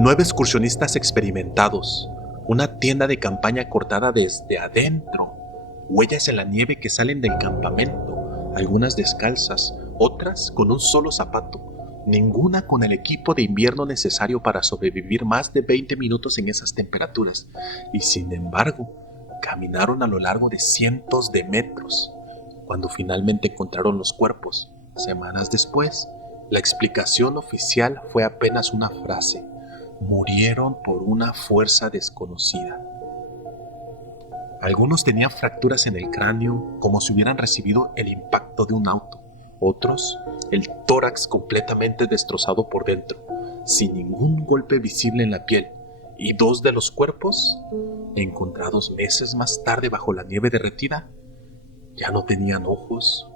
9 excursionistas experimentados, una tienda de campaña cortada desde adentro, huellas en la nieve que salen del campamento, algunas descalzas, otras con un solo zapato, ninguna con el equipo de invierno necesario para sobrevivir más de 20 minutos en esas temperaturas, y sin embargo, caminaron a lo largo de cientos de metros. Cuando finalmente encontraron los cuerpos, semanas después, la explicación oficial fue apenas una frase: murieron por una fuerza desconocida. Algunos tenían fracturas en el cráneo como si hubieran recibido el impacto de un auto. Otros, el tórax completamente destrozado por dentro, sin ningún golpe visible en la piel. Y 2 de los cuerpos, encontrados meses más tarde bajo la nieve derretida, ya no tenían ojos.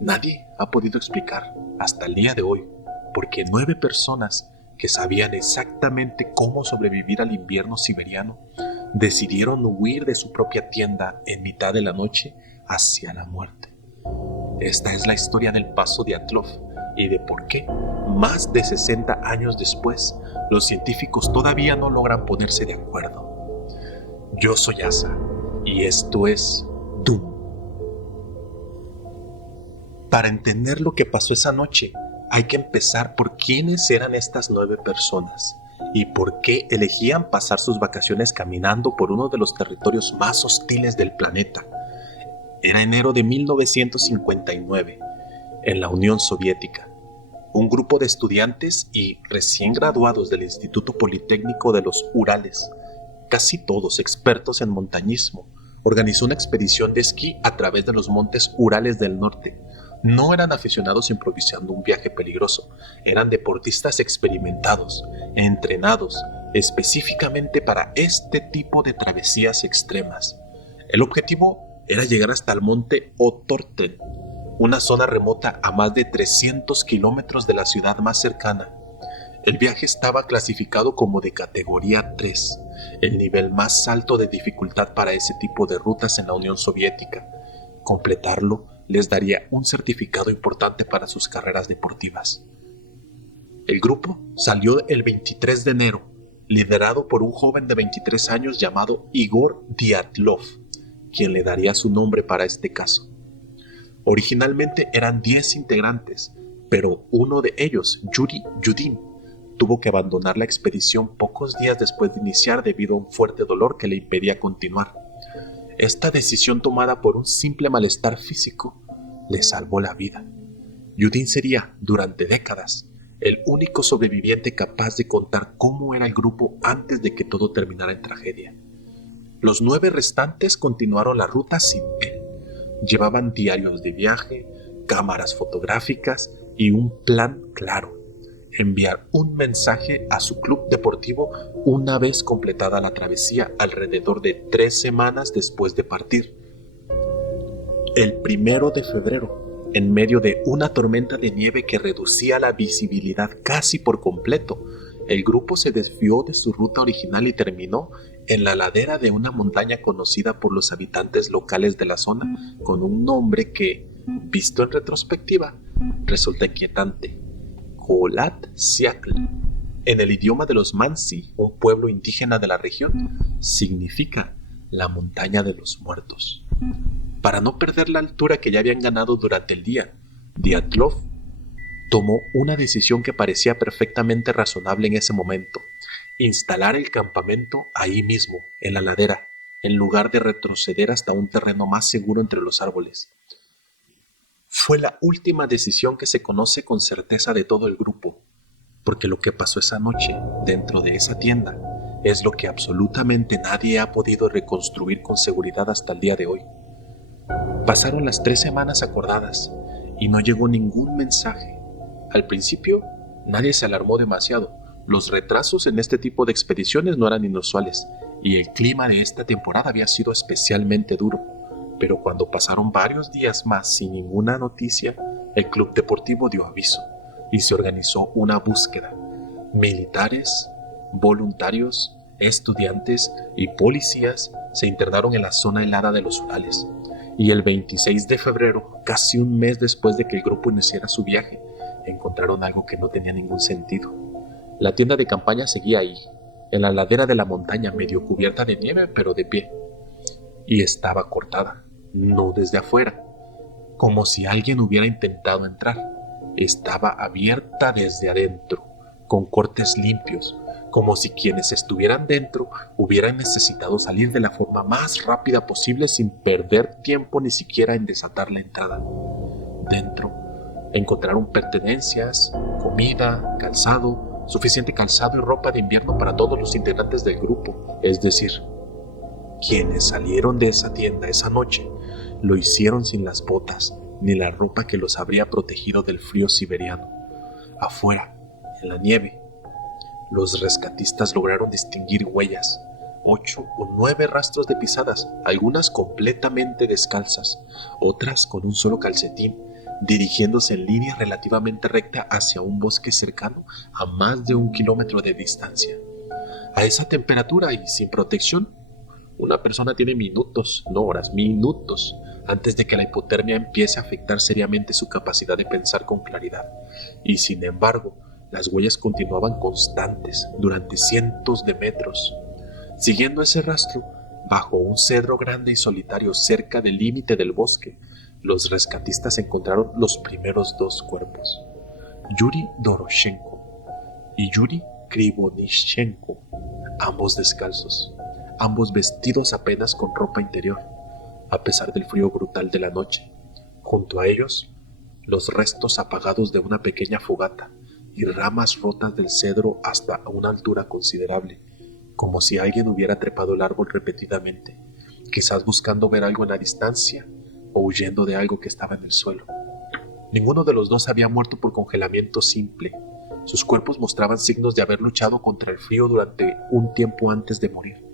Nadie ha podido explicar hasta el día de hoy por qué 9 personas que sabían exactamente cómo sobrevivir al invierno siberiano decidieron huir de su propia tienda en mitad de la noche hacia la muerte. Esta es la historia del paso Dyatlov y de por qué, más de 60 años después, los científicos todavía no logran ponerse de acuerdo. Yo soy Asa y esto es Doom. Para entender lo que pasó esa noche, hay que empezar por quiénes eran estas 9 personas y por qué elegían pasar sus vacaciones caminando por uno de los territorios más hostiles del planeta. Era enero de 1959, en la Unión Soviética. Un grupo de estudiantes y recién graduados del Instituto Politécnico de los Urales, casi todos expertos en montañismo, organizó una expedición de esquí a través de los montes Urales del norte. No eran aficionados improvisando un viaje peligroso, eran deportistas experimentados, entrenados específicamente para este tipo de travesías extremas. El objetivo era llegar hasta el monte Otorten, una zona remota a más de 300 kilómetros de la ciudad más cercana. El viaje estaba clasificado como de categoría 3, el nivel más alto de dificultad para ese tipo de rutas en la Unión Soviética. Completarlo les daría un certificado importante para sus carreras deportivas. El grupo salió el 23 de enero, liderado por un joven de 23 años llamado Igor Dyatlov, quien le daría su nombre para este caso. Originalmente eran 10 integrantes, pero uno de ellos, Yuri Yudin, tuvo que abandonar la expedición pocos días después de iniciar debido a un fuerte dolor que le impedía continuar. Esta decisión, tomada por un simple malestar físico, le salvó la vida. Yudin sería, durante décadas, el único sobreviviente capaz de contar cómo era el grupo antes de que todo terminara en tragedia. Los 9 restantes continuaron la ruta sin él. Llevaban diarios de viaje, cámaras fotográficas y un plan claro: enviar un mensaje a su club deportivo una vez completada la travesía alrededor de 3 semanas después de partir. El 1 de febrero, en medio de una tormenta de nieve que reducía la visibilidad casi por completo, el grupo se desvió de su ruta original y terminó en la ladera de una montaña conocida por los habitantes locales de la zona con un nombre que, visto en retrospectiva, resulta inquietante: Kholat Syakhl. En el idioma de los Mansi, un pueblo indígena de la región, significa la montaña de los muertos. Para no perder la altura que ya habían ganado durante el día, Dyatlov tomó una decisión que parecía perfectamente razonable en ese momento: instalar el campamento ahí mismo, en la ladera, en lugar de retroceder hasta un terreno más seguro entre los árboles. Fue la última decisión que se conoce con certeza de todo el grupo, porque lo que pasó esa noche dentro de esa tienda es lo que absolutamente nadie ha podido reconstruir con seguridad hasta el día de hoy. Pasaron las 3 semanas acordadas y no llegó ningún mensaje. Al principio, nadie se alarmó demasiado. Los retrasos en este tipo de expediciones no eran inusuales y el clima de esta temporada había sido especialmente duro. Pero cuando pasaron varios días más sin ninguna noticia, el club deportivo dio aviso y se organizó una búsqueda. Militares, voluntarios, estudiantes y policías se internaron en la zona helada de los Urales. Y el 26 de febrero, casi un mes después de que el grupo iniciara su viaje, encontraron algo que no tenía ningún sentido. La tienda de campaña seguía ahí, en la ladera de la montaña, medio cubierta de nieve, pero de pie. Y estaba cortada, no desde afuera, como si alguien hubiera intentado entrar. Estaba abierta desde adentro, con cortes limpios, como si quienes estuvieran dentro hubieran necesitado salir de la forma más rápida posible sin perder tiempo ni siquiera en desatar la entrada. Dentro encontraron pertenencias, comida, calzado, suficiente calzado y ropa de invierno para todos los integrantes del grupo. Es decir, quienes salieron de esa tienda esa noche lo hicieron sin las botas ni la ropa que los habría protegido del frío siberiano. Afuera, en la nieve, los rescatistas lograron distinguir huellas, 8 o 9 rastros de pisadas, algunas completamente descalzas, otras con un solo calcetín, dirigiéndose en línea relativamente recta hacia un bosque cercano a más de 1 kilómetro de distancia. A esa temperatura y sin protección, una persona tiene minutos, no horas, minutos, antes de que la hipotermia empiece a afectar seriamente su capacidad de pensar con claridad. Y sin embargo, las huellas continuaban constantes durante cientos de metros. Siguiendo ese rastro, bajo un cedro grande y solitario cerca del límite del bosque, los rescatistas encontraron los primeros 2 cuerpos, Yuri Doroshenko y Yuri Krivonichenko, ambos descalzos, ambos vestidos apenas con ropa interior, a pesar del frío brutal de la noche. Junto a ellos, los restos apagados de una pequeña fogata y ramas rotas del cedro hasta una altura considerable, como si alguien hubiera trepado el árbol repetidamente, quizás buscando ver algo en la distancia o huyendo de algo que estaba en el suelo. Ninguno de los dos había muerto por congelamiento simple. Sus cuerpos mostraban signos de haber luchado contra el frío durante un tiempo antes de morir.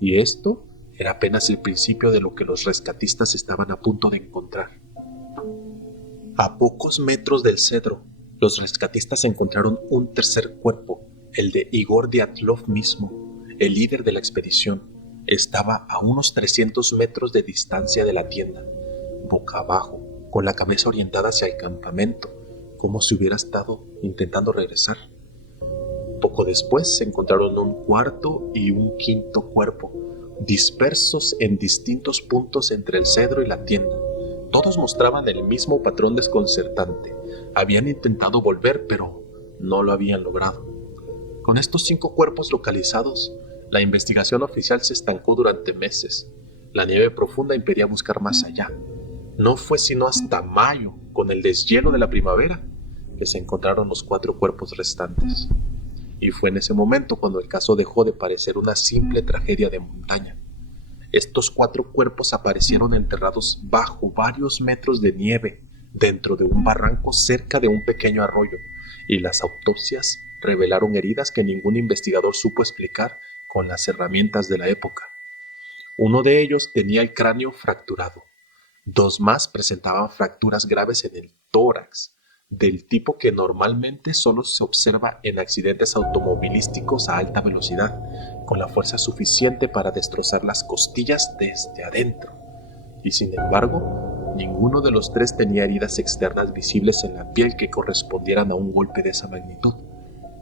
Y esto era apenas el principio de lo que los rescatistas estaban a punto de encontrar. A pocos metros del cedro, los rescatistas encontraron un tercer cuerpo, el de Igor Dyatlov mismo, el líder de la expedición. Estaba a unos 300 metros de distancia de la tienda, boca abajo, con la cabeza orientada hacia el campamento, como si hubiera estado intentando regresar. Poco después se encontraron un cuarto y un quinto cuerpo, dispersos en distintos puntos entre el cedro y la tienda. Todos mostraban el mismo patrón desconcertante. Habían intentado volver, pero no lo habían logrado. Con estos 5 cuerpos localizados, la investigación oficial se estancó durante meses. La nieve profunda impedía buscar más allá. No fue sino hasta mayo, con el deshielo de la primavera, que se encontraron los 4 cuerpos restantes. Y fue en ese momento cuando el caso dejó de parecer una simple tragedia de montaña. Estos 4 cuerpos aparecieron enterrados bajo varios metros de nieve, dentro de un barranco cerca de un pequeño arroyo, y las autopsias revelaron heridas que ningún investigador supo explicar con las herramientas de la época. Uno de ellos tenía el cráneo fracturado. 2 más presentaban fracturas graves en el tórax, del tipo que normalmente solo se observa en accidentes automovilísticos a alta velocidad, con la fuerza suficiente para destrozar las costillas desde adentro. Y sin embargo, ninguno de los 3 tenía heridas externas visibles en la piel que correspondieran a un golpe de esa magnitud,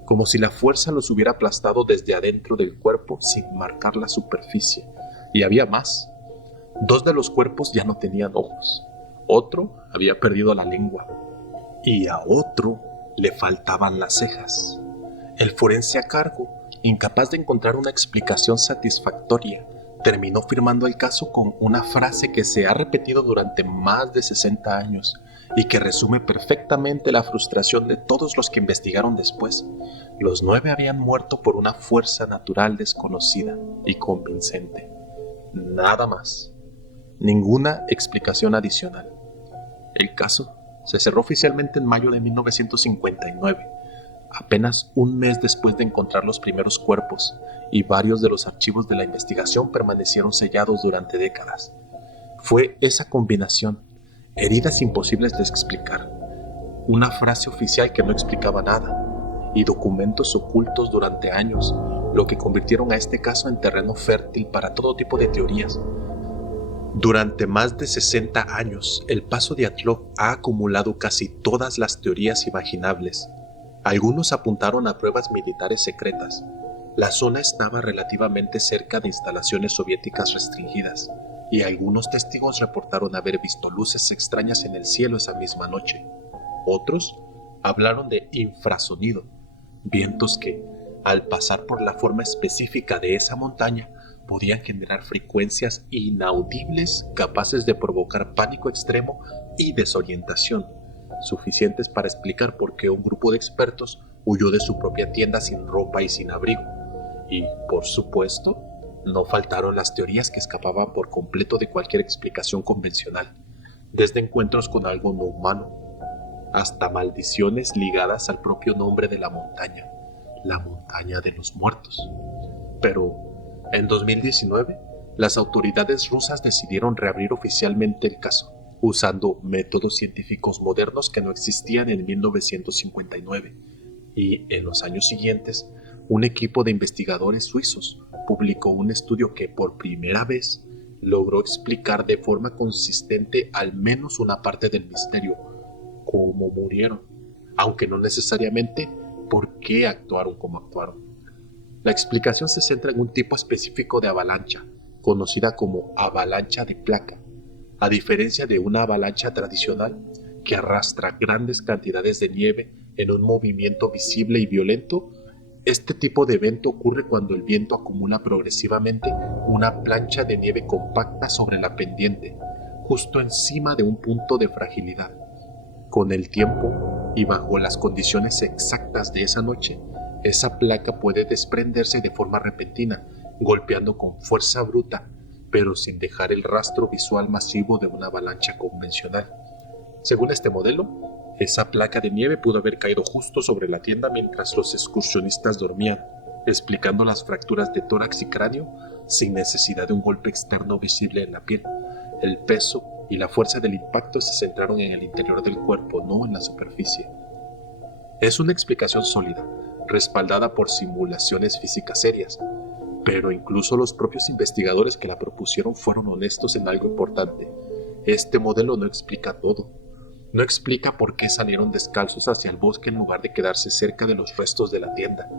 como si la fuerza los hubiera aplastado desde adentro del cuerpo sin marcar la superficie. Y había más. 2 de los cuerpos ya no tenían ojos. Otro había perdido la lengua. Y a otro le faltaban las cejas. El forense a cargo, incapaz de encontrar una explicación satisfactoria, terminó firmando el caso con una frase que se ha repetido durante más de 60 años y que resume perfectamente la frustración de todos los que investigaron después. Los 9 habían muerto por una fuerza natural desconocida y convincente. Nada más. Ninguna explicación adicional. El caso se cerró oficialmente en mayo de 1959, apenas un mes después de encontrar los primeros cuerpos, y varios de los archivos de la investigación permanecieron sellados durante décadas. Fue esa combinación, heridas imposibles de explicar, una frase oficial que no explicaba nada, y documentos ocultos durante años, lo que convirtieron a este caso en terreno fértil para todo tipo de teorías. Durante más de 60 años, el paso Dyatlov ha acumulado casi todas las teorías imaginables. Algunos apuntaron a pruebas militares secretas. La zona estaba relativamente cerca de instalaciones soviéticas restringidas, y algunos testigos reportaron haber visto luces extrañas en el cielo esa misma noche. Otros hablaron de infrasonido, vientos que, al pasar por la forma específica de esa montaña, podían generar frecuencias inaudibles capaces de provocar pánico extremo y desorientación, suficientes para explicar por qué un grupo de expertos huyó de su propia tienda sin ropa y sin abrigo. Y, por supuesto, no faltaron las teorías que escapaban por completo de cualquier explicación convencional, desde encuentros con algo no humano, hasta maldiciones ligadas al propio nombre de la montaña de los muertos. Pero, en 2019, las autoridades rusas decidieron reabrir oficialmente el caso, usando métodos científicos modernos que no existían en 1959, y en los años siguientes, un equipo de investigadores suizos publicó un estudio que por primera vez logró explicar de forma consistente al menos una parte del misterio: cómo murieron, aunque no necesariamente por qué actuaron como actuaron. La explicación se centra en un tipo específico de avalancha, conocida como avalancha de placa. A diferencia de una avalancha tradicional, que arrastra grandes cantidades de nieve en un movimiento visible y violento, este tipo de evento ocurre cuando el viento acumula progresivamente una plancha de nieve compacta sobre la pendiente, justo encima de un punto de fragilidad. Con el tiempo, y bajo las condiciones exactas de esa noche, esa placa puede desprenderse de forma repentina, golpeando con fuerza bruta, pero sin dejar el rastro visual masivo de una avalancha convencional. Según este modelo, esa placa de nieve pudo haber caído justo sobre la tienda mientras los excursionistas dormían, explicando las fracturas de tórax y cráneo sin necesidad de un golpe externo visible en la piel. El peso y la fuerza del impacto se centraron en el interior del cuerpo, no en la superficie. Es una explicación sólida, respaldada por simulaciones físicas serias, pero incluso los propios investigadores que la propusieron fueron honestos en algo importante. Este modelo no explica todo. No explica por qué salieron descalzos hacia el bosque en lugar de quedarse cerca de los restos de la tienda.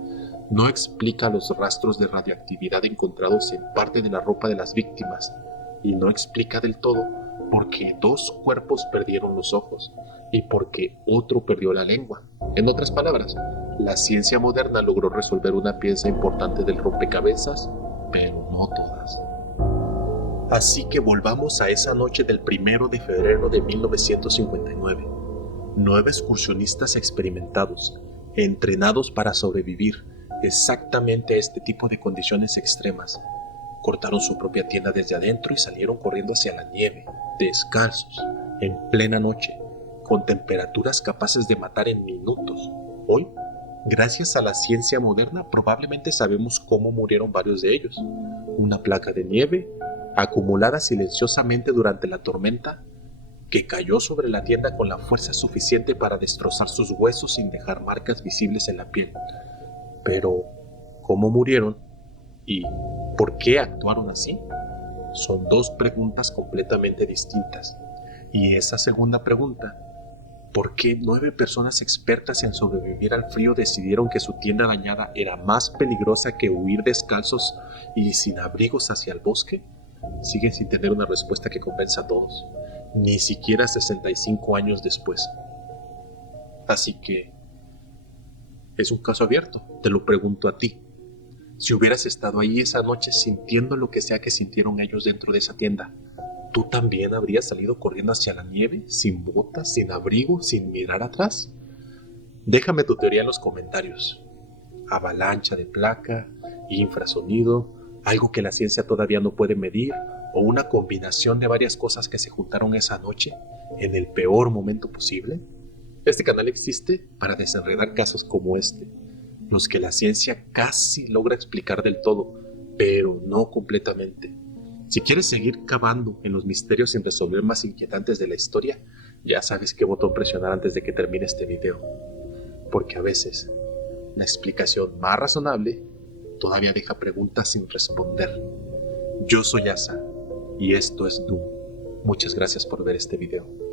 No explica los rastros de radioactividad encontrados en parte de la ropa de las víctimas. Y no explica del todo por qué dos cuerpos perdieron los ojos y por qué otro perdió la lengua. En otras palabras, la ciencia moderna logró resolver una pieza importante del rompecabezas, pero no todas. Así que volvamos a esa noche del 1 de febrero de 1959. 9 excursionistas experimentados, entrenados para sobrevivir exactamente a este tipo de condiciones extremas, cortaron su propia tienda desde adentro y salieron corriendo hacia la nieve, descalzos, en plena noche, con temperaturas capaces de matar en minutos. Hoy, gracias a la ciencia moderna, probablemente sabemos cómo murieron varios de ellos. Una placa de nieve, acumulada silenciosamente durante la tormenta, que cayó sobre la tienda con la fuerza suficiente para destrozar sus huesos sin dejar marcas visibles en la piel. Pero, ¿cómo murieron? ¿Y por qué actuaron así? Son dos preguntas completamente distintas. Y esa segunda pregunta, ¿por qué 9 personas expertas en sobrevivir al frío decidieron que su tienda dañada era más peligrosa que huir descalzos y sin abrigos hacia el bosque? Siguen sin tener una respuesta que convenza a todos, ni siquiera 65 años después. Así que es un caso abierto, te lo pregunto a ti. Si hubieras estado ahí esa noche sintiendo lo que sea que sintieron ellos dentro de esa tienda, ¿tú también habrías salido corriendo hacia la nieve, sin botas, sin abrigo, sin mirar atrás? Déjame tu teoría en los comentarios. Avalancha de placa, infrasonido, algo que la ciencia todavía no puede medir, o una combinación de varias cosas que se juntaron esa noche en el peor momento posible. Este canal existe para desenredar casos como este, los que la ciencia casi logra explicar del todo, pero no completamente. Si quieres seguir cavando en los misterios sin resolver más inquietantes de la historia, ya sabes qué botón presionar antes de que termine este video, porque a veces la explicación más razonable todavía deja preguntas sin responder. Yo soy Asa y esto es Doom. Muchas gracias por ver este video.